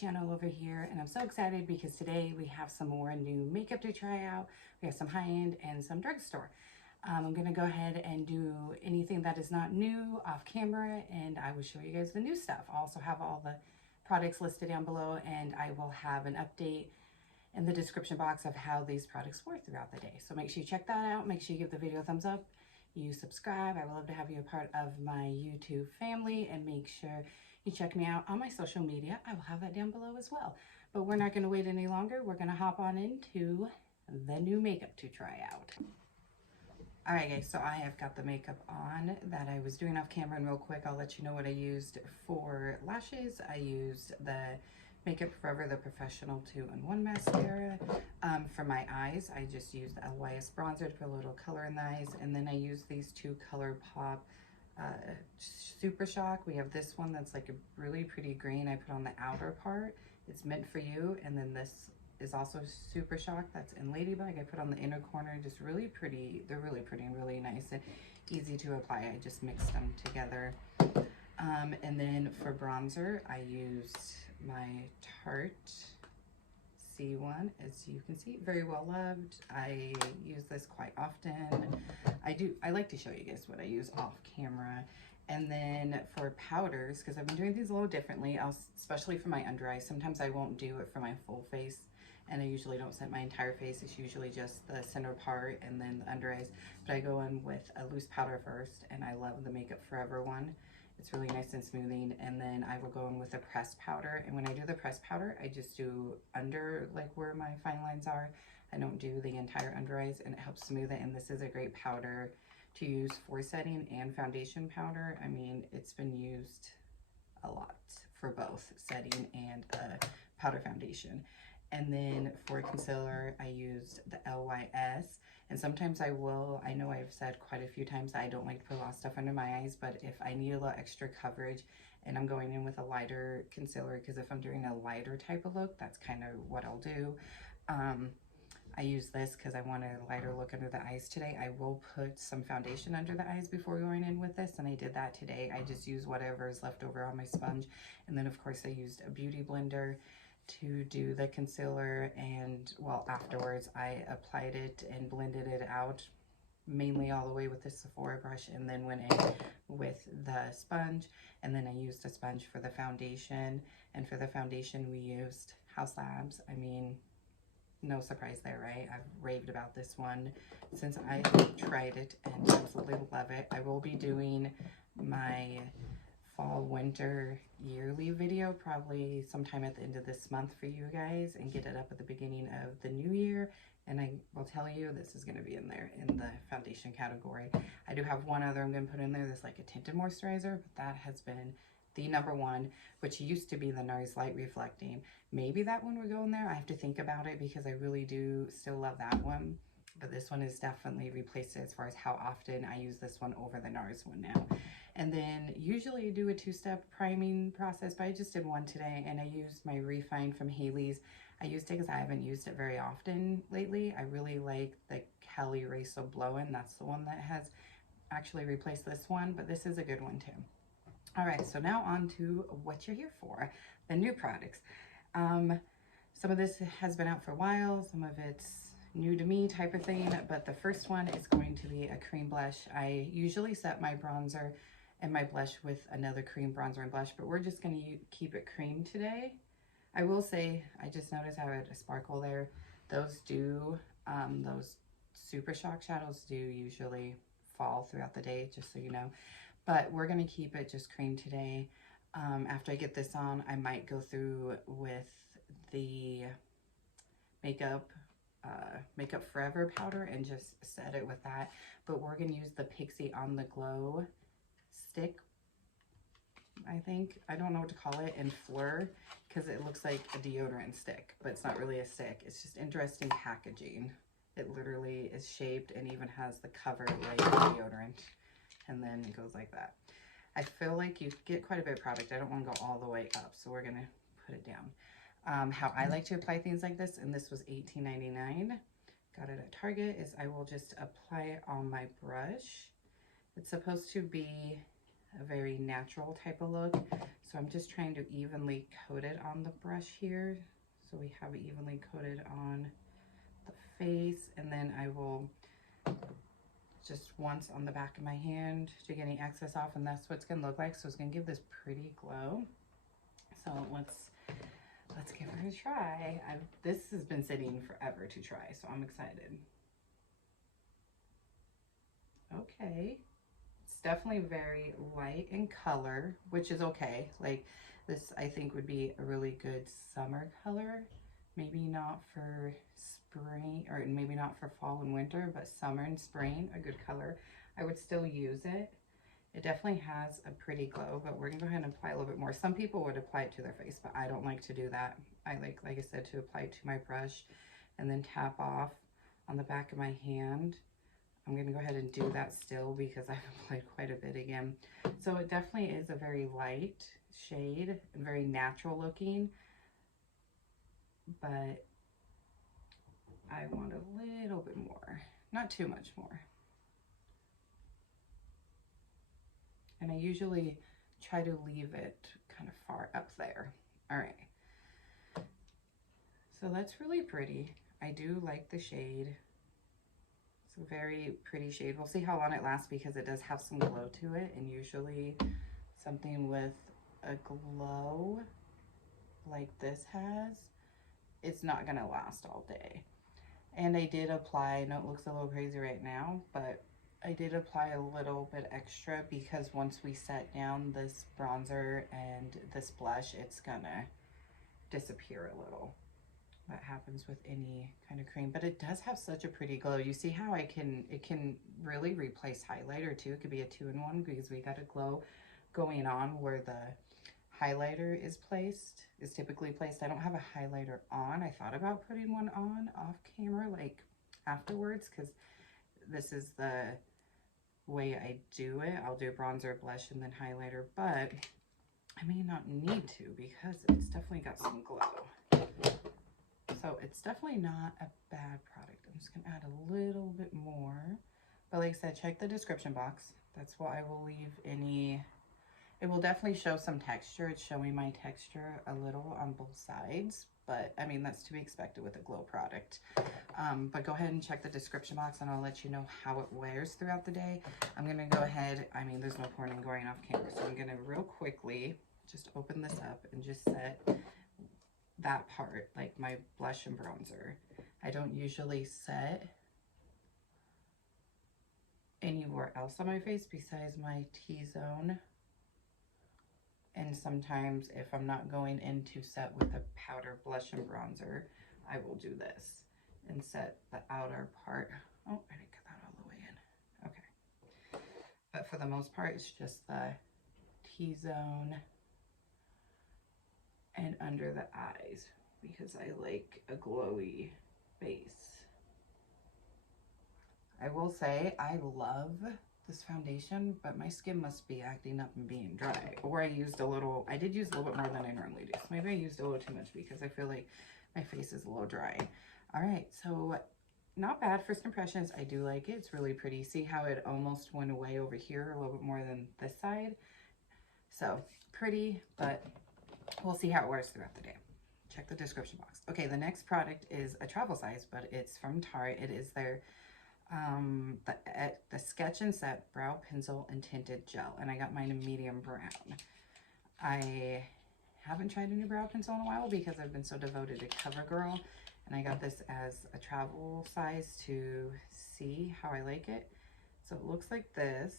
channel over here, and I'm so excited because today we have some more new makeup to try out. We have some high-end and some drugstore. I'm gonna go ahead and do anything that is not new off camera, and I will show you guys the new stuff. I also have all the products listed down below, and I will have an update in the description box of how these products were throughout the day. So make sure you check that out. Make sure you give the video a thumbs up. You subscribe. I would love to have you a part of my YouTube family, and make sure you check me out on my social media. I will have that down below as well. But we're not going to wait any longer. We're going to hop on into the new makeup to try out. All right, guys, so I have got the makeup on that I was doing off camera, and real quick, I'll let you know what I used for lashes. I used the Makeup Forever, the Professional 2-in-1 mascara. For my eyes, I just used the LYS bronzer to put a little color in the eyes, and then I used these two ColourPop Super Shock. We have this one that's like a really pretty green. I put on the outer part. It's meant for you. And then this is also Super Shock that's in Ladybug. I put on the inner corner. Just really pretty. They're really pretty and really nice and easy to apply. I just mixed them together. And then for bronzer, I used my Tarte one, as you can see, very well loved. I use this quite often. I like to show you guys what I use off camera. And then for powders, because I've been doing things a little differently, especially for my under eyes, sometimes I won't do it for my full face, and I usually don't set my entire face. It's usually just the center part and then the under eyes, but I go in with a loose powder first, and I love the Makeup Forever one. It's really nice and smoothing. And then I will go in with a pressed powder. And when I do the pressed powder, I just do under, like where my fine lines are. I don't do the entire under eyes, and it helps smooth it. And this is a great powder to use for setting and foundation powder. I mean, it's been used a lot for both setting and powder foundation. And then for concealer, I used the LYS. And sometimes I know I've said quite a few times I don't like to put a lot of stuff under my eyes, but if I need a little extra coverage and I'm going in with a lighter concealer, because if I'm doing a lighter type of look, that's kind of what I'll do. I use this because I want a lighter look under the eyes today. I will put some foundation under the eyes before going in with this, and I did that today. I just use whatever is left over on my sponge. And then of course I used a beauty blender to do the concealer, and well, afterwards I applied it and blended it out mainly all the way with the Sephora brush, and then went in with the sponge, and then I used a sponge for the foundation. And for the foundation we used House Labs. I mean, no surprise there, right? I've raved about this one since I tried it and absolutely love it. I will be doing my fall winter yearly video probably sometime at the end of this month for you guys, and get it up at the beginning of the new year. And I will tell you, this is going to be in there in the foundation category. I do have one other I'm going to put in there that's like a tinted moisturizer, but that has been the #1, which used to be the NARS Light Reflecting. Maybe that one would go in there. I have to think about it because I really do still love that one. But this one is definitely replaced it as far as how often I use this one over the NARS one now. And then usually I do a 2-step priming process, but I just did one today, and I used my Refine from Haley's. I used it because I haven't used it very often lately. I really like the Cali Raso Blow-In. That's the one that has actually replaced this one, but this is a good one too. All right, so now on to what you're here for, the new products. Some of this has been out for a while, some of it's new to me type of thing, but the first one is going to be a cream blush. I usually set my bronzer and my blush with another cream bronzer and blush, but we're just going to keep it cream today. I will say, I just noticed I had a sparkle there. Those Super Shock shadows do usually fall throughout the day, just so you know. But we're going to keep it just cream today. After I get this on, I might go through with the Makeup Forever powder and just set it with that. But we're going to use the Pixi On The Glow stick, I think. I don't know what to call it, in Fleur, because it looks like a deodorant stick, but it's not really a stick. It's just interesting packaging. It literally is shaped and even has the cover like a deodorant, and then it goes like that. I feel like you get quite a bit of product. I don't want to go all the way up, so we're going to put it down. How I like to apply things like this, and this was $18.99, got it at Target, is I will just apply it on my brush. It's supposed to be a very natural type of look. So I'm just trying to evenly coat it on the brush here. So we have it evenly coated on the face, and then I will just once on the back of my hand to get any excess off, and that's what it's gonna look like. So it's gonna give this pretty glow. So let's give her a try. This has been sitting forever to try, so I'm excited. Okay, it's definitely very light in color, which is okay. Like this, I think would be a really good summer color. Maybe not for spring, or maybe not for fall and winter, but summer and spring, a good color. I would still use it. It definitely has a pretty glow, but we're gonna go ahead and apply a little bit more. Some people would apply it to their face, but I don't like to do that. I like I said, to apply it to my brush and then tap off on the back of my hand. I'm gonna go ahead and do that still because I've applied quite a bit again. So it definitely is a very light shade and very natural looking, but I want a little bit more, not too much more. And I usually try to leave it kind of far up there. All right. So that's really pretty. I do like the shade. It's a very pretty shade. We'll see how long it lasts because it does have some glow to it. And usually something with a glow like this has, it's not gonna last all day. And I did apply, I know it looks a little crazy right now, but I did apply a little bit extra because once we set down this bronzer and this blush, it's gonna disappear a little. That happens with any kind of cream, but it does have such a pretty glow. You see how it can really replace highlighter too. It could be a 2-in-1 because we got a glow going on where the highlighter is typically placed. I don't have a highlighter on. I thought about putting one on off camera, like afterwards, because this is the way I do it. I'll do bronzer, blush, and then highlighter, but I may not need to because it's definitely got some glow. So it's definitely not a bad product. I'm just gonna add a little bit more. But like I said, check the description box. That's why I will leave any, it will definitely show some texture. It's showing my texture a little on both sides, but I mean, that's to be expected with a glow product. But go ahead and check the description box and I'll let you know how it wears throughout the day. I'm gonna go ahead, I mean, there's no point in going off camera, so I'm gonna real quickly just open this up and just set that part, like my blush and bronzer. I don't usually set anywhere else on my face besides my T-zone. And sometimes if I'm not going in to set with a powder blush and bronzer, I will do this and set the outer part. Oh, I didn't get that all the way in. Okay. But for the most part, it's just the T-zone and under the eyes because I like a glowy base. I will say I love this foundation, but my skin must be acting up and being dry. Or I did use a little bit more than I normally do. So maybe I used a little too much because I feel like my face is a little dry. All right, so not bad first impressions. I do like it. It's really pretty. See how it almost went away over here a little bit more than this side. So pretty, but we'll see how it wears throughout the day. Check the description box. Okay, the next product is a travel size, but it's from Tarte. It is their the Sketch and Set Brow Pencil and Tinted Gel, and I got mine in medium brown. I haven't tried a new brow pencil in a while because I've been so devoted to CoverGirl, and I got this as a travel size to see how I like it. So it looks like this.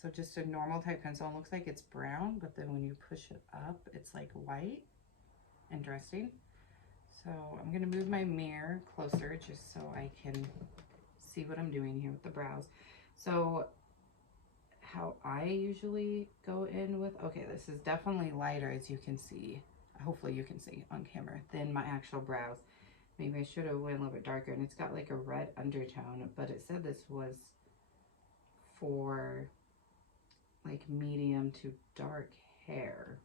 So just a normal type pencil. It looks like it's brown, but then when you push it up, it's like white. Interesting. So I'm gonna move my mirror closer just so I can see what I'm doing here with the brows. So how I usually go in with, okay, this is definitely lighter as you can see. Hopefully you can see on camera than my actual brows. Maybe I should have went a little bit darker, and it's got like a red undertone, but it said this was for like medium to dark hair.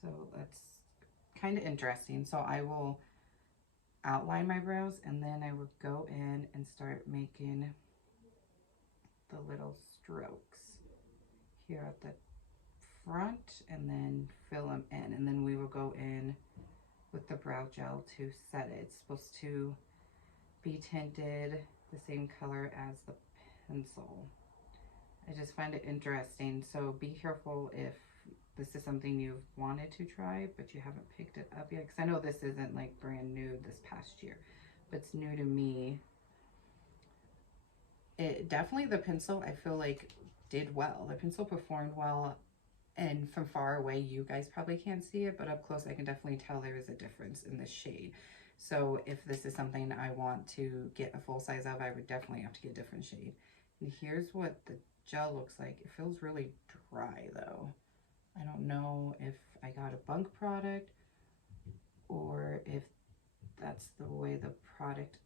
So that's kind of interesting. So I will outline my brows and then I will go in and start making the little strokes here at the front and then fill them in. And then we will go in with the brow gel to set it. It's supposed to be tinted the same color as the pencil. I just find it interesting. So be careful if this is something you've wanted to try, but you haven't picked it up yet. Because I know this isn't like brand new this past year, but it's new to me. It definitely, the pencil, I feel like did well. The pencil performed well, and from far away, you guys probably can't see it, but up close, I can definitely tell there is a difference in the shade. So if this is something I want to get a full size of, I would definitely have to get a different shade. And here's what the gel looks like. It feels really dry though. I don't know if I got a bunk product or if that's the way the product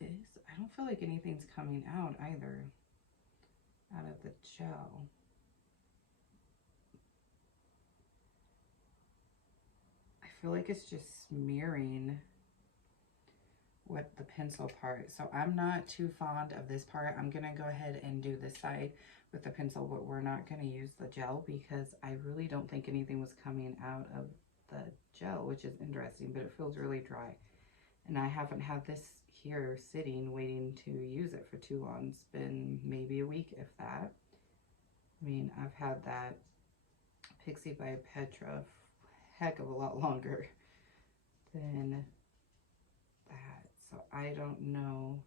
is. I don't feel like anything's coming out either out of the gel. I feel like it's just smearing with the pencil part. So I'm not too fond of this part. I'm gonna go ahead and do this side with the pencil, but we're not gonna use the gel because I really don't think anything was coming out of the gel, which is interesting, but it feels really dry. And I haven't had this here sitting waiting to use it for too long. It's been maybe a week, if that. I mean, I've had that Pixi by Petra heck of a lot longer than that. So I don't know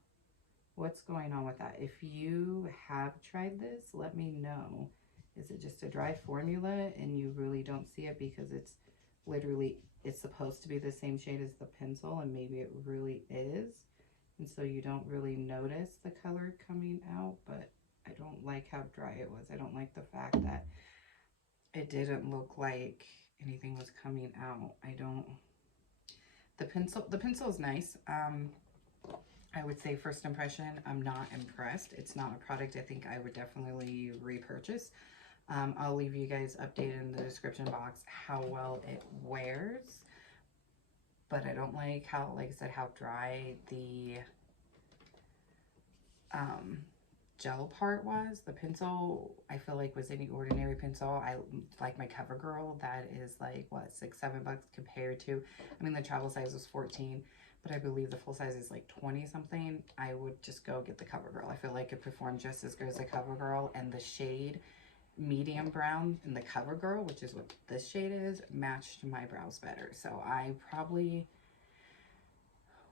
what's going on with that. If you have tried this, let me know. Is it just a dry formula and you really don't see it because it's literally, it's supposed to be the same shade as the pencil and maybe it really is, and so you don't really notice the color coming out? But I don't like how dry it was. I don't like the fact that it didn't look like anything was coming out. I don't, the pencil is nice. I would say first impression, I'm not impressed. It's not a product I think I would definitely repurchase. I'll leave you guys updated in the description box how well it wears, but I don't like how, like I said, how dry the gel part was. The pencil, I feel like, was any ordinary pencil. I like my CoverGirl that is like, what, $6, $7 compared to, I mean, the travel size was 14, but I believe the full size is like 20 something. I would just go get the CoverGirl. I feel like it performed just as good as the CoverGirl, and the shade medium brown in the CoverGirl, which is what this shade is, matched my brows better. So I probably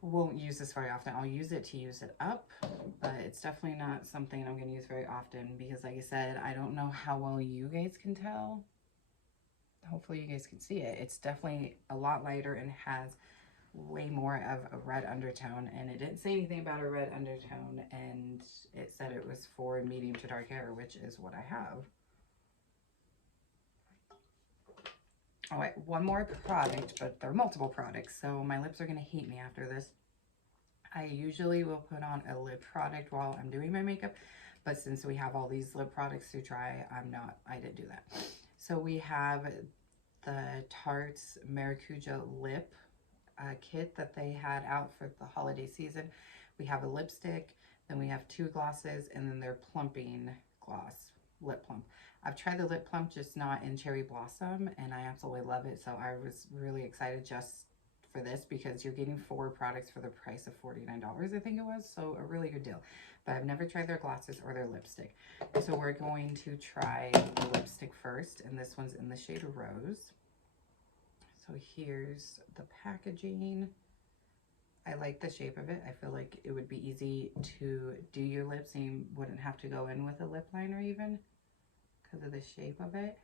won't use this very often. I'll use it to use it up, but it's definitely not something I'm going to use very often because, like I said, I don't know how well you guys can tell. Hopefully you guys can see it. It's definitely a lot lighter and has way more of a red undertone, and it didn't say anything about a red undertone, and it said it was for medium to dark hair, which is what I have. All right, one more product, but there are multiple products, so my lips are going to hate me after this. I usually will put on a lip product while I'm doing my makeup, but since we have all these lip products to try, I didn't do that. So we have the Tarte's Maracuja lip kit that they had out for the holiday season. We have a lipstick, then we have 2 glosses, and then their plumping gloss, lip plump. I've tried the lip plump, just not in Cherry Blossom, and I absolutely love it. So I was really excited just for this because you're getting 4 products for the price of $49, I think it was. So a really good deal. But I've never tried their glosses or their lipstick. So we're going to try the lipstick first, and this one's in the shade Rose. So here's the packaging. I like the shape of it. I feel like it would be easy to do your lips and you wouldn't have to go in with a lip liner even because of the shape of it.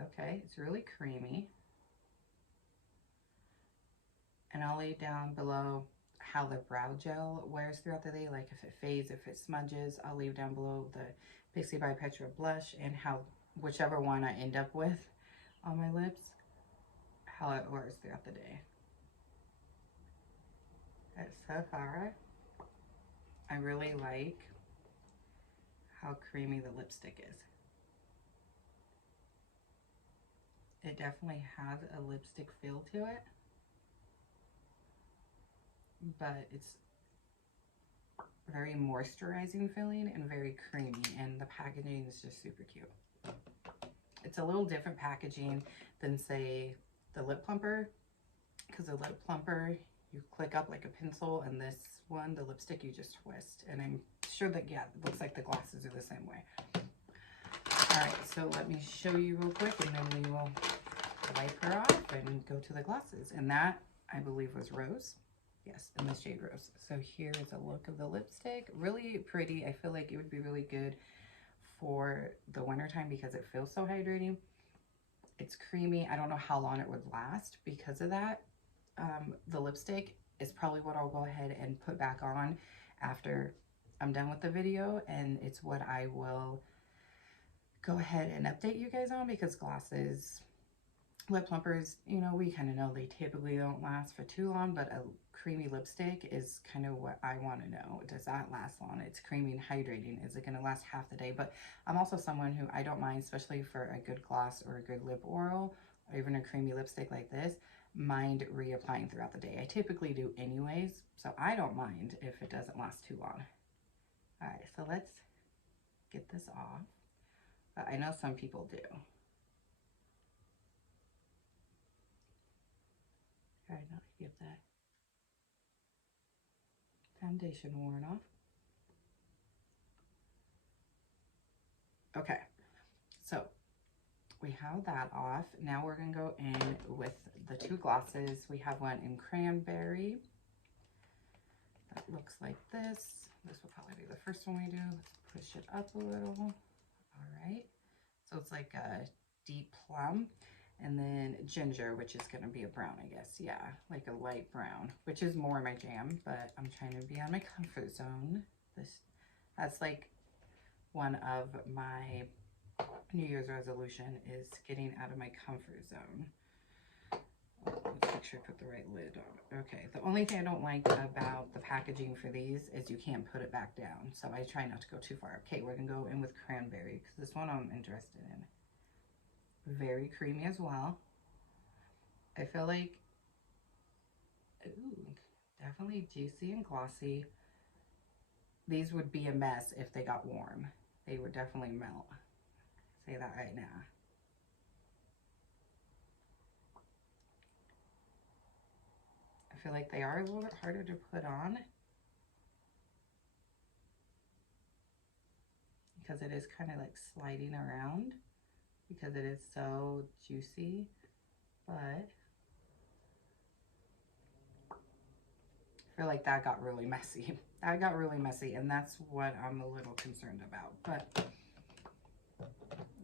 Okay, it's really creamy. And I'll lay down below how the brow gel wears throughout the day, like if it fades, if it smudges. I'll leave down below the Pixi by Petra blush and how whichever one I end up with on my lips, how it wears throughout the day. At Sephora, I really like how creamy the lipstick is. It definitely has a lipstick feel to it, but it's very moisturizing feeling and very creamy, and the packaging is just super cute. It's a little different packaging than, say, the lip plumper, because the lip plumper you click up like a pencil, and this one, the lipstick, you just twist. And I'm sure that, yeah, it looks like the glasses are the same way. All right, so let me show you real quick, and then we will wipe her off and go to the glasses. And that, I believe, was Rose. Yes, in the shade Rose. So here is a look of the lipstick. Really pretty. I feel like it would be really good for the wintertime because it feels so hydrating. It's creamy. I don't know how long it would last because of that. The lipstick is probably what I'll go ahead and put back on after I'm done with the video, and it's what I will go ahead and update you guys on, because glasses, lip plumpers, you know, we kind of know they typically don't last for too long, but a creamy lipstick is kind of what I want to know. Does that last long? It's creamy and hydrating. Is it going to last half the day? But I'm also someone who, I don't mind, especially for a good gloss or a good lip oil, or even a creamy lipstick like this, mind reapplying throughout the day. I typically do anyways, so I don't mind if it doesn't last too long. All right, so let's get this off. I know some people do. Try not to get that foundation worn off. Okay, so we have that off. Now we're gonna go in with the two glosses. We have one in Cranberry that looks like this. This will probably be the first one we do. Let's push it up a little. All right, so it's like a deep plum, and then ginger, which is gonna be a brown, I guess. Yeah, like a light brown, which is more my jam, but I'm trying to be on my comfort zone. That's like one of my New Year's resolution, is getting out of my comfort zone. Let's make sure I put the right lid on it. Okay, the only thing I don't like about the packaging for these is you can't put it back down, so I try not to go too far. Okay, we're gonna go in with Cranberry, because this one I'm interested in. Very creamy as well. I feel like, ooh, definitely juicy and glossy. These would be a mess if they got warm. They would definitely melt. Say that right now. I feel like they are a little bit harder to put on because it is kind of like sliding around because it is so juicy, but I feel like that got really messy. That got really messy, and that's what I'm a little concerned about. But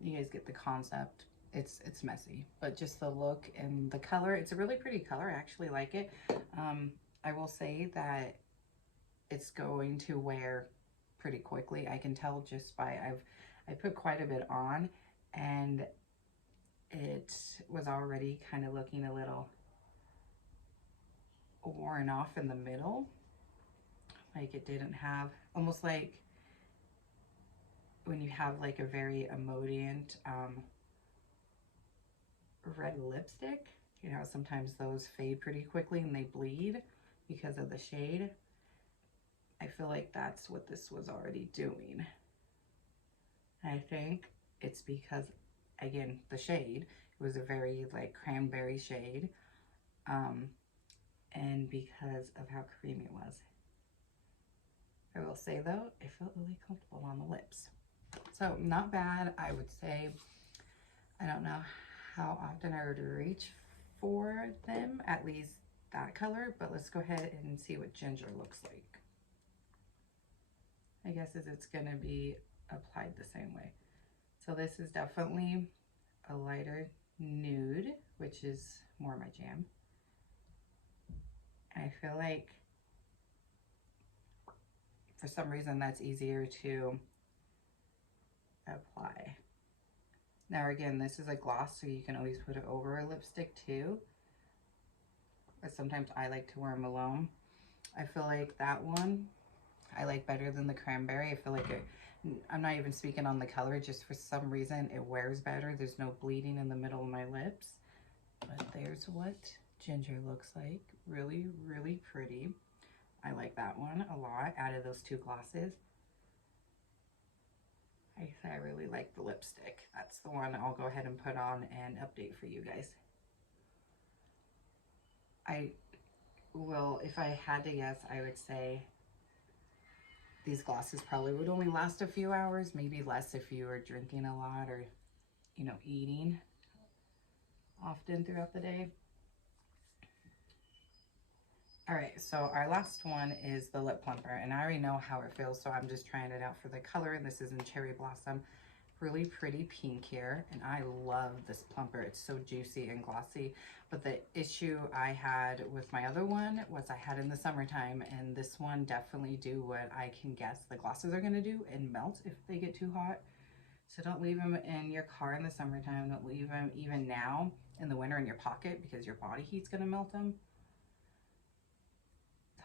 you guys get the concept. It's messy, but just the look and the color, it's a really pretty color. I actually like it. I will say that it's going to wear pretty quickly. I can tell just by I put quite a bit on, and it was already kind of looking a little worn off in the middle. Like it didn't have, almost like when you have like a very emollient red lipstick, you know, sometimes those fade pretty quickly and they bleed because of the shade. I feel like that's what this was already doing. I think it's because, again, the shade, it was a very like cranberry shade, and because of how creamy it was. I will say though, it felt really comfortable on the lips. So not bad, I would say. I don't know how often I would reach for them, at least that color, but let's go ahead and see what ginger looks like. I guess it's gonna be applied the same way. So this is definitely a lighter nude, which is more my jam. And I feel like for some reason that's easier to apply. Now again, this is a gloss, so you can always put it over a lipstick too. But sometimes I like to wear them alone. I feel like that one I like better than the Cranberry. I feel like I'm not even speaking on the color, just for some reason it wears better. There's no bleeding in the middle of my lips. But there's what ginger looks like. Really, really pretty. I like that one a lot out of those two glosses. I really like the lipstick. That's the one I'll go ahead and put on and update for you guys. I will, if I had to guess, I would say these glosses probably would only last a few hours, maybe less if you were drinking a lot or, you know, eating often throughout the day. All right, so our last one is the lip plumper, and I already know how it feels, so I'm just trying it out for the color, and this is in Cherry Blossom. Really pretty pink here, and I love this plumper. It's so juicy and glossy, but the issue I had with my other one was I had in the summertime, and this one definitely do what I can guess the glosses are gonna do and melt if they get too hot. So don't leave them in your car in the summertime. Don't leave them even now in the winter in your pocket because your body heat's gonna melt them.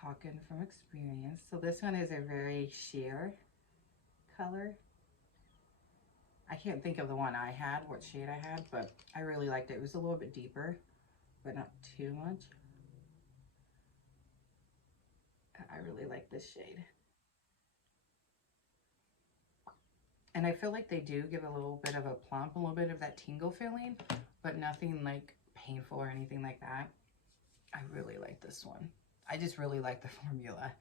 Talking from experience. So this one is a very sheer color. I can't think of the one I had, what shade I had, but I really liked it. It was a little bit deeper, but not too much. I really like this shade. And I feel like they do give a little bit of a plump, a little bit of that tingle feeling, but nothing like painful or anything like that. I really like this one. I just really like the formula.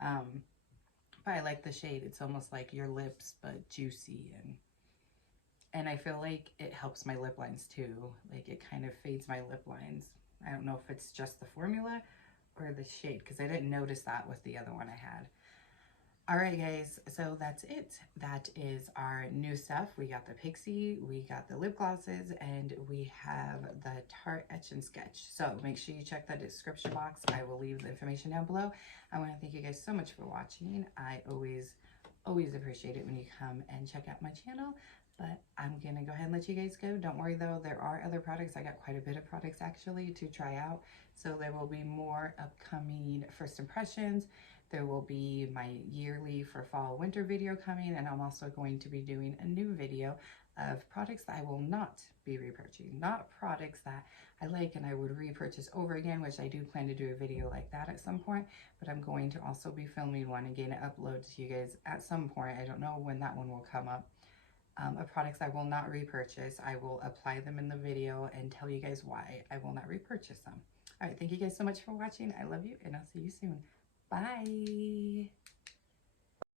But I like the shade. It's almost like your lips, but juicy, and I feel like it helps my lip lines too. Like it kind of fades my lip lines. I don't know if it's just the formula or the shade, because I didn't notice that with the other one I had. All right, guys, so that's it. That is our new stuff. We got the Pixi, we got the lip glosses, and we have the Tarte Etch and Sketch. So make sure you check the description box. I will leave the information down below. I want to thank you guys so much for watching. I always appreciate it when you come and check out my channel. But I'm going to go ahead and let you guys go. Don't worry, though. There are other products. I got quite a bit of products, actually, to try out. So there will be more upcoming first impressions. There will be my yearly for fall winter video coming. And I'm also going to be doing a new video of products that I will not be repurchasing. Not products that I like and I would repurchase over again, which I do plan to do a video like that at some point. But I'm going to also be filming one again to upload to you guys at some point. I don't know when that one will come up. Of products I will not repurchase. I will apply them in the video and tell you guys why I will not repurchase them. All right, thank you guys so much for watching. I love you, and I'll see you soon. Bye.